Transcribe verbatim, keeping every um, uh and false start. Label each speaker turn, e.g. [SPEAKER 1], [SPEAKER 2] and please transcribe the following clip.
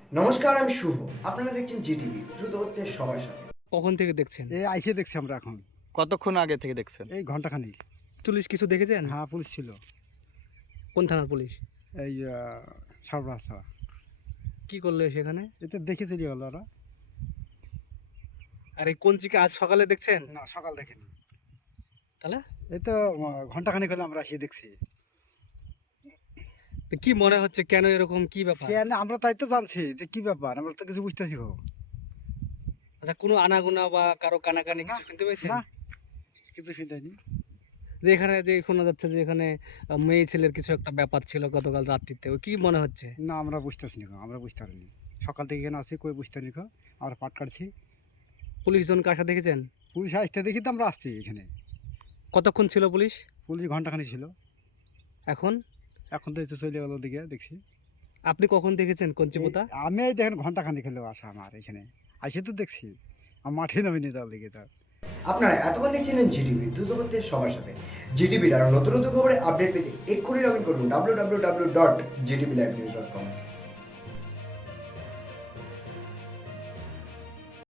[SPEAKER 1] নমস্কার, আমি শুভ। আপনারা দেখছেন জিটিভি, দ্রুত হচ্ছে সবার সাথে।
[SPEAKER 2] কখন থেকে দেখছেন?
[SPEAKER 3] এই আইসে দেখছি আমরা এখন
[SPEAKER 4] কতক্ষণ আগে থেকে দেখছেন?
[SPEAKER 3] এই ঘন্টাখানিক।
[SPEAKER 2] পুলিশ কিছু দেখেছেন?
[SPEAKER 3] হ্যাঁ, পুলিশ ছিল।
[SPEAKER 2] কোন থানার পুলিশ?
[SPEAKER 3] এই সরবরাহ ছাড়া
[SPEAKER 2] কি করলে সেখানে?
[SPEAKER 3] এতে দেখে চলে গেল ওরা।
[SPEAKER 2] আর এই কঞ্চিকে আজ সকালে দেখছেন?
[SPEAKER 3] না, সকাল দেখিনি।
[SPEAKER 2] তাহলে
[SPEAKER 3] এই তো ঘন্টাখানিক হলে আমরা এসে দেখছি।
[SPEAKER 2] তো কি মনে হচ্ছে, কেন এরকম, কি ব্যাপার?
[SPEAKER 3] কেন আমরা তাই তো জানছি যে কি ব্যাপার, আমরা তো কিছু বুঝতেছি গো।
[SPEAKER 2] আচ্ছা, কোনো আনাগোনা বা কারো কানাকানি কিছু
[SPEAKER 3] না,
[SPEAKER 2] শুনতে পেয়েছেন?
[SPEAKER 3] না, কিছু শুনতেনি।
[SPEAKER 2] যে এখানে যে শোনা যাচ্ছে যে এখানে আহ, মেয়ে ছেলের কিছু একটা ব্যাপার ছিল গতকাল রাত্রিতে, ওই কি মনে হচ্ছে?
[SPEAKER 3] না, আমরা বুঝতেছি না গো, আমরা বুঝতে পারিনি। সকাল থেকে এখানে আসি, কই বুঝতে নি গো। আমরা পাট কাটছি।
[SPEAKER 2] পুলিশ জন কার সাথে দেখেছেন?
[SPEAKER 3] পুলিশ আসতে দেখি তো আমরা আসছি এখানে।
[SPEAKER 2] কতক্ষণ ছিল পুলিশ?
[SPEAKER 3] পুলিশ ঘন্টাখানি ছিল।
[SPEAKER 2] এখন
[SPEAKER 3] এখন তো এই তো চলে গেল দিকে দেখছি।
[SPEAKER 2] আপনি কখন দেখেছেন কঞ্চিপোতা?
[SPEAKER 3] এই- আমি এই দেখেন ঘন্টাখানিক হলেও আসা আমার এখানে। আসে তো দেখছি। আমার মাঠে নামিনি তার দিকে তার।
[SPEAKER 1] আপনারা এতক্ষণ দেখছিলেন জিটিভি, দ্রুত হচ্ছে সবার সাথে। জিটিভির আরও নতুন নতুন খবরে আপডেট পেতে এক্ষুনি লগ ইন করুন W W W dot GTV live news dot কম।